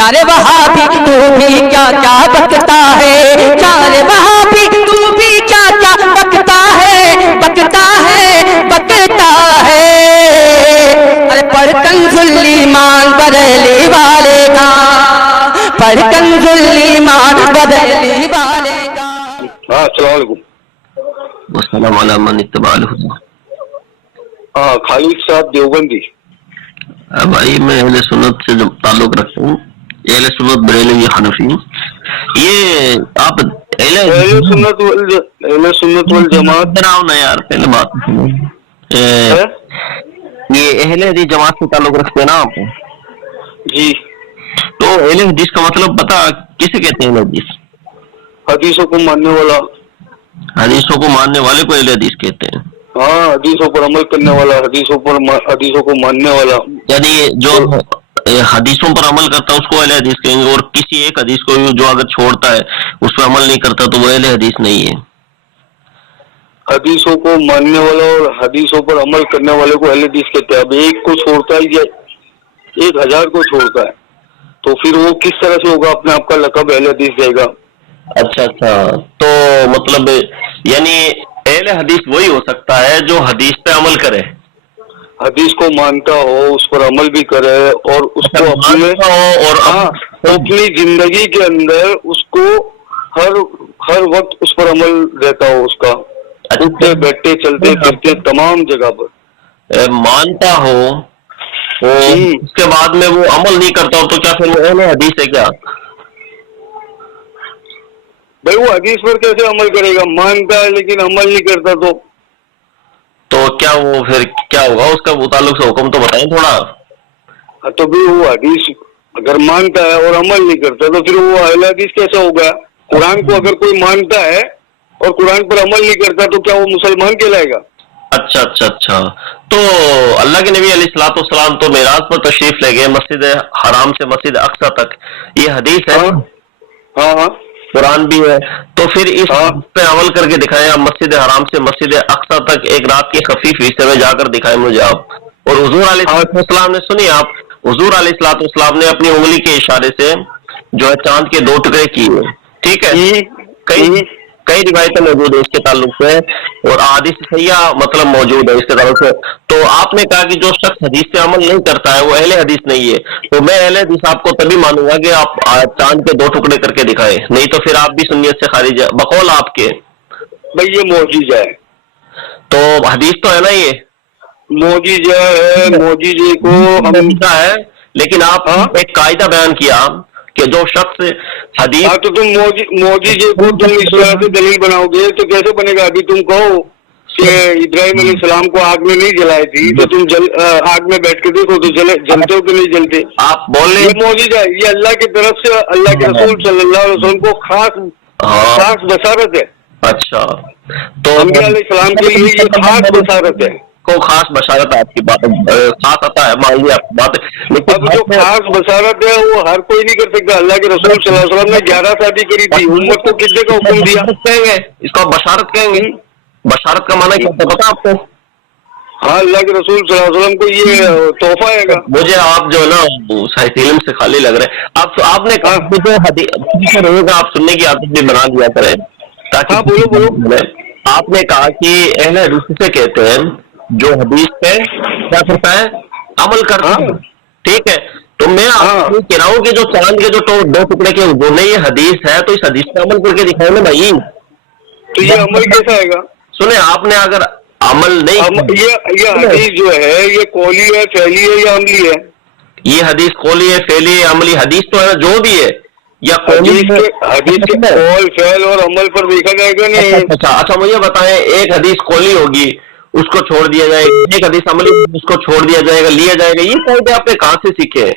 کیا رے وہابی تو بھی کیا کیا بکتا ہے، کیا رے وہابی تو بھی کیا کیا بکتا ہے، بکتا ہے بکتا ہے، ارے پڑھ کنز الایمان بریلی والے کا، پڑھ کنز الایمان بریلی والے کا۔ ہاں السلام علیکم۔ والسلام علی من اتبع الہدی۔ ہاں خالد صاحب دیوبندی۔ بھائی میں اہل سنت سے جو تعلق رکھتا ہوں، اہل سنت بریلوی حنفی ہوں۔ یہ آپ اہل سنت والجماعت آؤ نا یار، پہلے بات سنو۔ یہ اہل حدیث جماعت سے تعلق رکھتے ہیں نا آپ؟ جی۔ تو اہل حدیث کا مطلب پتا کسے کہتے ہیں؟ اہل حدیث حدیثوں کو ماننے والا، حدیثوں کو ماننے والے کو اہل حدیث کہتے ہیں۔ ہاں حدیثوں پر عمل کرنے والا، حدیثوں کو ماننے والا، یعنی جو حدیثوں پر عمل کرتا ہے اس کو اہل حدیث کہیں گے، اور کسی ایک حدیث کو جو اگر چھوڑتا ہے اس پہ عمل نہیں کرتا تو وہ اہل حدیث نہیں ہے۔ حدیثوں کو ماننے والا اور حدیثوں پر عمل کرنے والے کو اہل حدیث کہتے ہیں۔ اب ایک کو چھوڑتا ہے یا 1000 کو چھوڑتا ہے تو پھر وہ کس طرح سے ہوگا؟ اپنے آپ کا لقب اہل حدیث دے گا۔ اچھا اچھا، تو مطلب یعنی اہل حدیث وہی ہو سکتا ہے جو حدیث پہ عمل کرے، حدیث کو مانتا ہو، اس پر عمل بھی کرے، اور اس کو اپنی زندگی کے اندر اس کو ہر وقت اس پر عمل رہتا ہو، اس کا اٹھتے بیٹھتے چلتے پھرتے تمام جگہ پر مانتا ہو، اس کے بعد میں وہ عمل نہیں کرتا ہو تو کیا پھر وہ اہل حدیث ہے کیا؟ بھائی وہ حدیث پر کیسے عمل کرے گا؟ مانتا ہے لیکن عمل نہیں کرتا تو کیا وہ پھر کیا ہوگا؟ اس کا متعلق سے حکم تو بتائیں تھوڑا۔ تو بھی وہ حدیث اگر مانتا ہے اور عمل نہیں کرتا تو پھر وہ اہل حدیث کیسا ہوگا؟ قرآن کو اگر کوئی مانتا ہے اور قرآن پر عمل نہیں کرتا تو کیا وہ مسلمان کہلائے گا؟ اچھا اچھا اچھا، تو اللہ کے نبی علیہ الصلوۃ والسلام تو معراج پر تشریف لے گئے، مسجد حرام سے مسجد اقصی تک، یہ حدیث ہے؟ ہاں ہاں، قرآن بھی ہے، تو پھر اس پہ عمل کر کے دکھائیں آپ، مسجد حرام سے مسجد اقصی تک ایک رات کے خفیف حصے میں جا کر دکھائیں مجھے آپ۔ اور حضور علیہ السلام نے سنی آپ، حضور علیہ السلام نے اپنی انگلی کے اشارے سے جو ہے چاند کے 2 ٹکڑے کیے، ٹھیک ہے؟ کئی روایتیں موجود ہیں اس کے تعلق سے، اور احادیث صحیحہ مطلب موجود ہے اس کے تعلق سے۔ تو آپ نے کہا کہ جو شخص حدیث سے عمل نہیں کرتا ہے وہ اہل حدیث نہیں ہے، تو میں اہل حدیث آپ کو تبھی مانوں گا کہ آپ چاند کے 2 ٹکڑے کر کے دکھائے، نہیں تو پھر آپ بھی سنیت سے خارج ہے بقول آپ کے۔ بھائی یہ معجزہ ہے، تو حدیث تو ہے نا، یہ معجزہ ہے، معجزے کو ہے، لیکن آپ ایک قاعدہ بیان کیا کہ جو شخص حدیث، تو تم معجزے کو تم اس طرح سے دلیل بناؤ گے تو کیسے بنے گا؟ ابھی تم کہو کہ ابراہیم علیہ السلام کو آگ میں نہیں جلائے تھی تو تم آگ میں بیٹھ کے دیکھو تو جلتے ہو کہ نہیں جلتے؟ آپ بول رہے یہ معجزہ ہے، یہ اللہ کی طرف سے اللہ کے رسول صلی اللہ علیہ وسلم کو خاص بشارت ہے۔ اچھا، تو انبیاء علیہ السلام کے لیے یہ خاص بشارت ہے، کو خاص بشارت آپ کی بات خاص آتا ہے، مان لی آپ کی بات، لیکن اب جو خاص بشارت ہے وہ ہر کوئی نہیں کر سکتا۔ اللہ کے رسول صلی اللہ علیہ وسلم نے 11 شادی کری تھی، امت کو کتنے کا حکم دیا؟ کہیں گے اس کو بشارت کہیں گے؟ بشارت کا معنی کیا پتا آپ کو؟ ہاں، اللہ کے رسول صلی اللہ علیہ وسلم کو یہ تحفہ ہے گا۔ مجھے آپ جو ہے نا صحیح علم سے خالی لگ رہے ہیں۔ آپ نے کہا آپ سننے کی عادت بھی بنا دیا کریں تاکہ بولو۔ آپ نے کہا کہ اہل حدیث سے کہتے ہیں جو حدیث پہ کیا کرتا ہے؟ عمل کرتا ہے، ٹھیک ہے؟ تو میں آپ کو کہہ رہا ہوں کہ جو چاند کے جو 2 ٹکڑے کے وہ نہیں، یہ حدیث ہے تو اس حدیث پہ عمل کر کے دکھائیں نا بھائی۔ تو یہ عمل کیسا آئے گا؟ سنیں، آپ نے اگر عمل نہیں، یہ حدیث جو ہے یہ قولی ہے، فعلی ہے یا عملی ہے؟ یہ حدیث قولی ہے، فعلی ہے، عملی؟ حدیث تو ہے جو بھی ہے، یا حدیث کے قول، فعل اور عمل پر دیکھا جائے گا نہیں؟ اچھا مجھے بتائیں، ایک حدیث قولی ہوگی اس کو چھوڑ دیا جائے گا، ایک حدیث عملی اس کو چھوڑ دیا جائے گا، لیا جائے گا، یہ قاعدے آپ نے کہاں سے سیکھے؟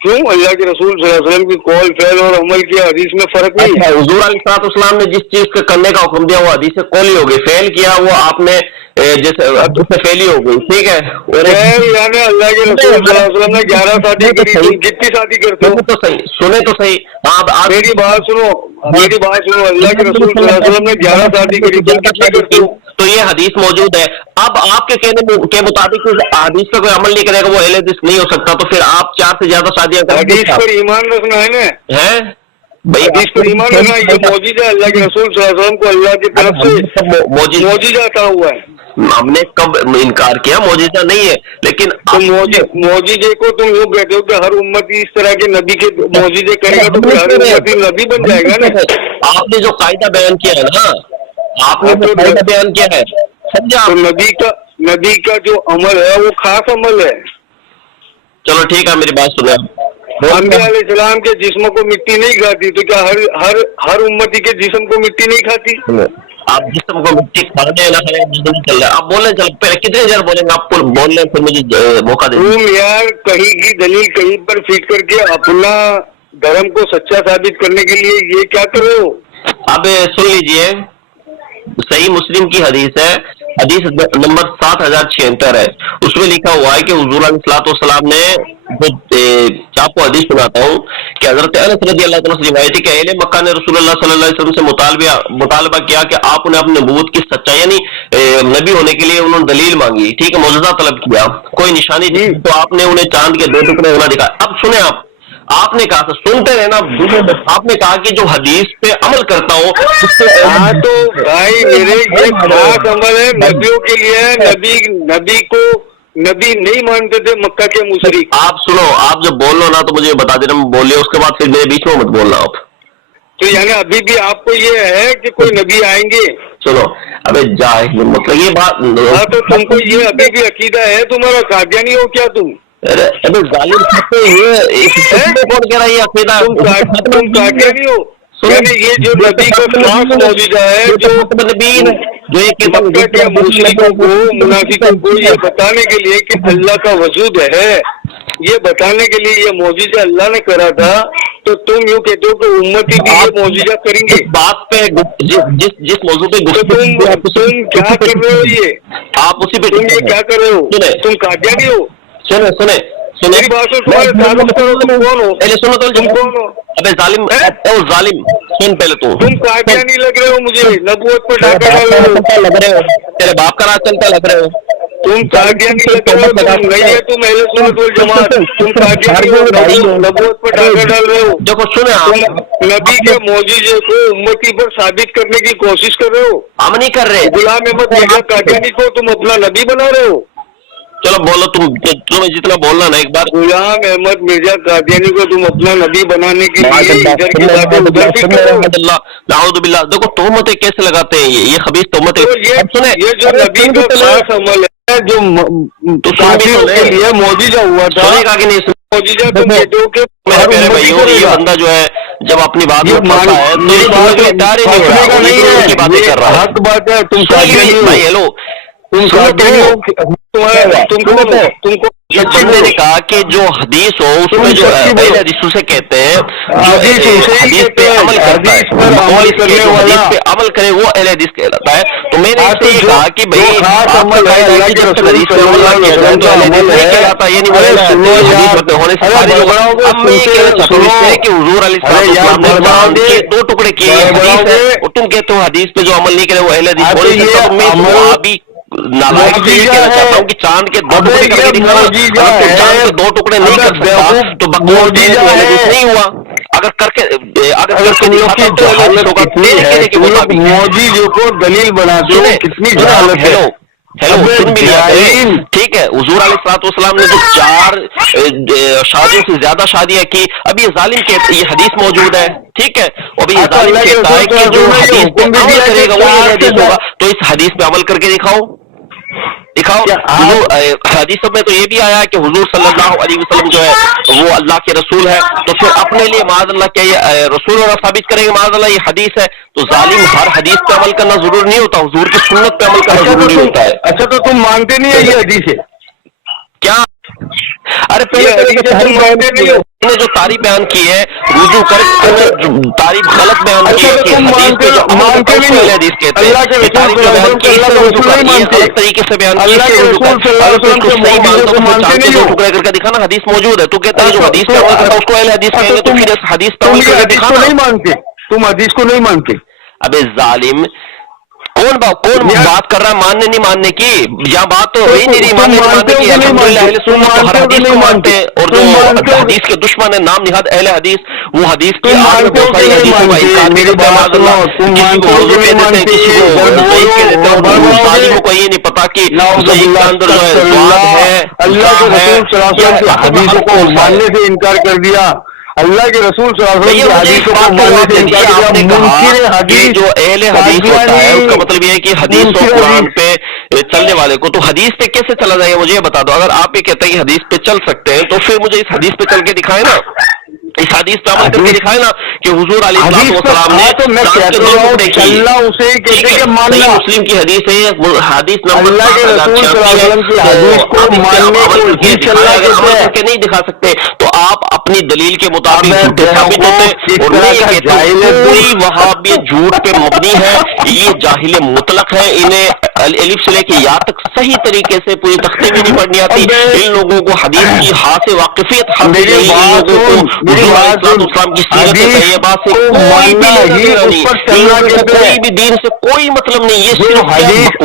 کیوں؟ اللہ کے رسول صلی اللہ علیہ وسلم کی قول، فعل اور عمل کی حدیث میں فرق نہیں ہے۔ حضور علیہ السلام نے جس چیز کے کرنے کا حکم دیا وہ حدیث قولی ہو گئی، فعل کیا وہ آپ نے جیسے فعلی ہو گئی، ٹھیک ہے؟ یعنی اللہ کے رسول صلی اللہ علیہ وسلم نے 11 شادی کری، تم کتنی شادی کرتے ہو؟ سنے تو صحیح، میری بات سنو، اللہ کے رسول صلی اللہ علیہ وسلم نے 11 شادی کری، تم کتنی کرتے ہو؟ तो ये हदीस मौजूद है। अब आपके कहने के मुताबिक इस हदीस पर कोई अमल नहीं करेगा, वो अहले हदीस नहीं हो सकता, तो फिर आप 4 से ज्यादा शादियां हदीस पर ईमान रखना है ना, हैं भाई? हदीस पर ईमान रखना, ये मौजूदा अल्लाह के रसूल सल्लल्लाहु अलैहि वसल्लम को अल्लाह की तरफ से मौजूदा आता हुआ है। हमने कब इनकार किया? मौजूदा नहीं है, लेकिन तो मौजूदे को तुम यूँ कहते हो कि हर उम्मती इस तरह के नबी के मौजूदे करेगा तो फिर हर उम्मती नबी बन जाएगा ना। आपने जो कायदा बयान किया है ना, आपने जो कायदा बयान किया है, समझा? तो नबी का जो अमल है वो खास अमल है। चलो ठीक है, मेरी बात सुने। अंबिया अलैहिस्सलाम के जिस्म को मिट्टी नहीं खाती, तो क्या हर उम्मती के जिस्म को मिट्टी नहीं खाती? आप जिस्म को मिट्टी खाने ना खाने नहीं चल रहा है। आप बोलने चल पहले कितने देर बोलेंगे? आप बोलने फिर मुझे मौका दे। तुम यार कहीं की दलील कहीं पर फिट करके अपना धर्म को सच्चा साबित करने के लिए ये क्या कर रहे हो? अब सुन लीजिए, सही मुस्लिम की हदीस है, हदीस नंबर 7076 है। उसमें लिखा हुआ है कि हुजूर अलैहिस्सलाम ने, जो आपको हदीस सुनाता हूँ कि हजरत अनस रज़ियल्लाहु अन्हु से रिवायत है कि अहले मक्का ने रसूलुल्लाह सल्लल्लाहु अलैहि वसल्लम से मुतालबा किया कि आप उन्हें अपने नबूवत की सच्चाई यानी नबी होने के लिए उन्होंने दलील मांगी, ठीक है, मौजूदा तलब किया, कोई निशानी दी तो आपने उन्हें चांद के 2 टुकड़े होना दिखा। अब सुने, आपने कहा था, सुनते रहना, आपने कहा कि जो हदीस पे अमल करता हो हाँ, तो भाई मेरे ये खास अमल है नबियों के लिए। नबी को नबी नहीं मानते थे मक्का के मुशरिक। आप सुनो, आप जब बोल लो ना तो मुझे बता देना, बोलिए, उसके बाद फिर मेरे बीच में मत बोलना आप। तो यानी अभी भी आपको ये है कि कोई नबी आएंगे? सुनो, अबे जाहिल, मतलब ये बात। हाँ, तो तुमको ये अभी भी अकीदा है तुम्हारा? कादियानी हो क्या तुम? अरे अबे जालिम, कौन कह रहा है ये अकीदा? तुम कादियानी हो? यानी ये जो नबी का खास मौजूदा है, जो मक्का के मुशरिकों को, मुनाफिकों को ये बताने के लिए कि अल्लाह का वजूद है, ये बताने के लिए ये मौजूदा अल्लाह ने करा था, तो तुम यूँ कहते हो कि उम्मती भी ये मौजूदा करेंगे? बात पे जिस मौजूद पे तो तुम क्या कर रहे हो? ये आप उसी पे तुम ये क्या कर रहे हो? तुम कादियानी हो? सुने मेरी बात सुनो, तुम कौन हो? पहले सुनो तो, तुम कौन हो? अबे जालिम, जालिम सुन पहले तुम कादियानी लग रहे हो मुझे, नबूवत पे डाका डाल रहे हो, लग रहे हो, तेरे बाप का राज चलता लग रहे हो, तुम कादियानी लग रहे हो, तुम नहीं है, तुम अहले सुन्नत वल जमात, तुम कादियानी हो, नबूवत पे डाका डाल रहे हो। देखो सुने, तुम नबी के मौजूदे को उम्मती पर साबित करने की कोशिश कर रहे हो। हम नहीं कर रहे। गुलाम अहमद मिर्जा कादियानी को तुम अपना नबी बना रहे हो। चलो बोलो, तुम्हें जितना बोलना ना एक बार। गुलाम अहमद मिर्जा कादियानी को तुम अपना नबी बनाने के लिए इधर की बातें उधर फिर करो। नाउज़ुबिल्लाह, देखो तोहमतें कैसे लगाते हैं ये खबीस तोहमतें। सुने, ये जो नबी का खास अमल है जो काफिरों के लिए मौजूदा हुआ था, सुनेगा कि नहीं? मौजूदा तुम कहते हो कि मेरे प्यारे भाइयों, ये बंदा जो है जब अपनी बात मानता है तो मेरी बात तैयार ही नहीं हो रहा, नहीं बातें कर रहा है। हक बात है, तुम कादियानी हो। भाई हेलो, तुमको मैंने कहा कि जो हदीस हो उसमें जो पहले हदीस उसे कहते हैं जो हदीस पे अमल करता है, हदीस पे अमल करे वो अहले हदीस कहलाता है। तो मैंने इससे ये कहा कि भाई अमल जब तक हदीस पे अमल ना किया जाए तो अहले हदीस नहीं कहलाता, ये नहीं बोले होने से सारे लोग। अब मैं ये कहना चाहता हूँ कि हुजूर अलैहिस्सलाम ने चांद के 2 टुकड़े किए, हदीस है, और तुम कहते हो हदीस पे जो अमल नहीं करे वो अहले हदीस हो नहीं सकता। मैं अभी नालायक से ये कहना चाहता हूँ कि चांद के 2 टुकड़े करके दिखाना, अगर तुम चांद के 2 टुकड़े नहीं कर सकता तो बकवास नहीं हुआ। अगर करके दिखाता तो हालत होगा तेरे के मुताबिक। मौजूदों को दलील बनाते हो, कितनी जहालत है। हेलो सुन भी लिया, ठीक है। हुजूर अलैहिस्सलाम ने जो 4 शादियों से ज्यादा शादियां की, अभी ये जालिम कहता, ये हदीस मौजूद है, ठीक है, अभी ये जालिम कहता है कि जो हदीस पे अमल करेगा वो हदीस होगा। तो इस हदीस पे अमल करके दिखाओ। हदीस में तो ये भी आया है कि हुजूर सल्लल्लाहु अलैहि वसल्लम जो है वो अल्लाह के रसूल है, तो फिर अपने लिए माज़अल्लाह क्या ये रसूल होना साबित करेंगे? माज़अल्लाह ये हदीस है, तो जालिम हर हदीस पे अमल करना जरूरी नहीं होता, हुजूर की सुन्नत पे अमल करना जरूरी होता है। अच्छा, तो तुम मानते नहीं है ये हदीस है क्या? अरे पहले ने जो तारीफ बयान की है, रुजू कर तारीफ गलत बयान की है कि हदीस पे जो अमल करते हैं हदीस कहते हैं, ये तारीफ जो बयान की है रुजू कर, ये गलत तरीके से बयान की है रुजू कर। अगर तू उसको नहीं मानता तो चांद के 2 टुकड़े करके दिखाना, हदीस मौजूद है। तू कहता है जो हदीस पे अमल करता है उसको अहले हदीस कहेंगे, तो फिर हदीस पे अमल करके दिखाना। नहीं मानते, तुम हदीस को नहीं मानते। अबे जालिम, कौन बात कर रहा है मानने नहीं मानने की? यहाँ बात तो हो ही नहीं रही मानने नहीं मानने की। अल्हम्दुलिल्लाह अहले सुन्नत तो हर हदीस को मानते हैं, और जो हदीस के दुश्मन है नाम निहाद अहले हदीस, वो हदीस की आड़ में बहुत सारी हदीसों का इनकार भी करते हैं। माज़अल्लाह किसी को वज़ू कह देते हैं, किसी को ज़ईफ़ कह देते हैं, और तालिबों को ये नहीं पता कि ज़ईफ़ के अंदर जो है स्वाद है, अल्लाह के रसूल सल्लल्लाहु अलैहि वसल्लम की हदीसों को मानने से इनकार कर दिया। अल्लाह के रसूल सल्लल्लाहु अलैहि वसल्लम की हदीसों को मानने से इनकार कर दिया। मुनकिर हदीस जो अहले हदीस होता है उसका मतलब ये है कि हदीस और कुरान पे चलने वाले को, तो हदीस पे कैसे चला जाएगा मुझे ये बता दो। अगर आप ये कहते हैं कि हदीस पे चल सकते हैं तो फिर मुझे इस हदीस पे चल के दिखाए ना, इस हदीस पे अमल करके दिखाए ना कि हुजूर अलैहिस्सलाम ने तो मैं कहता हूं चलना उसे ही कहते हैं कि मानना। मुस्लिम की हदीस है, हदीस नंबर अल्लाह के रसूल सल्लल्लाहु अलैहि वसल्लम की हदीस को मानने को ही चलना कहते हैं। करके नहीं दिखा सकते तो आप अपनी दलील के मुताबिक झूठे साबित होते, और मैं ये कहता हूं पूरी वहाबियत झूठ पे मबनी है, ये जाहिल मुतलक है, इन्हें अलिफ से लेके या तक सही तरीके से पूरी तख्ती भी नहीं पढ़नी आती। इन लोगों को हदीस की हाथ से वाकिफियत हासिल नहीं, इन लोगों को इस्लाम की सीरत तैयबा से कोई भी कोई भी दीन से कोई मतलब नहीं, ये सिर्फ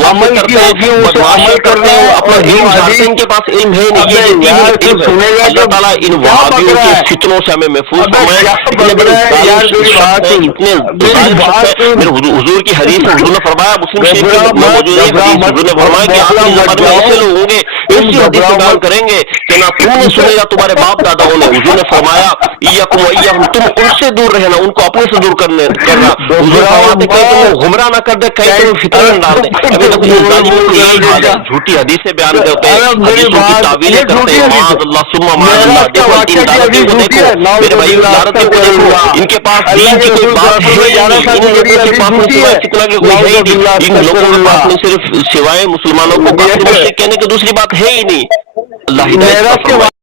अमल करते हैं, बदमाशी करते हैं, अपना इल्म झाड़ते हैं, इनके पास इल्म है नहीं, ये इल्म है। अल्लाह ताला इन वहाबियों के फितनों से हमें महफूज फरमाए। इतने बड़े इतने मेरे हुजूर की हदीस में हुजूर ने फरमाया, मुस्लिम शरीफ में मौजूद है हदीस, हुजूर ने फरमाया कि आखिरी ज़माने में ऐसे लोग होंगे ऐसी हदीस में बयान करेंगे कि ना तुमने सुनेगा तुम्हारे बाप दादाओं ने। हुजूर ने फरमाया इय्याकुम व इय्याहुम, तुम उनसे दूर रहना, उनको अपने से दूर करना। हुजूर फरमाते कहीं तुम गुमराह ना कर दे, कहीं तुम फितने में डाल दे। अभी तक यही हाल है, झूठी हदीसें बयान करते हैं, हदीसों की तावीलें करते हैं। माज़अल्लाह सुम्मा माज़अल्लाह। देखो इन दारतियों को देखो मेरे भाई, दारतियों को देखो, इनके पास दीन की कोई बात है ही नहीं, इनके पास सिवाय कितना की कोई है ही नहीं। इन लोगों के पास में सिर्फ सिवाय मुसलमानों को कहने की दूसरी बात है ही नहीं। अल्लाह हिदायत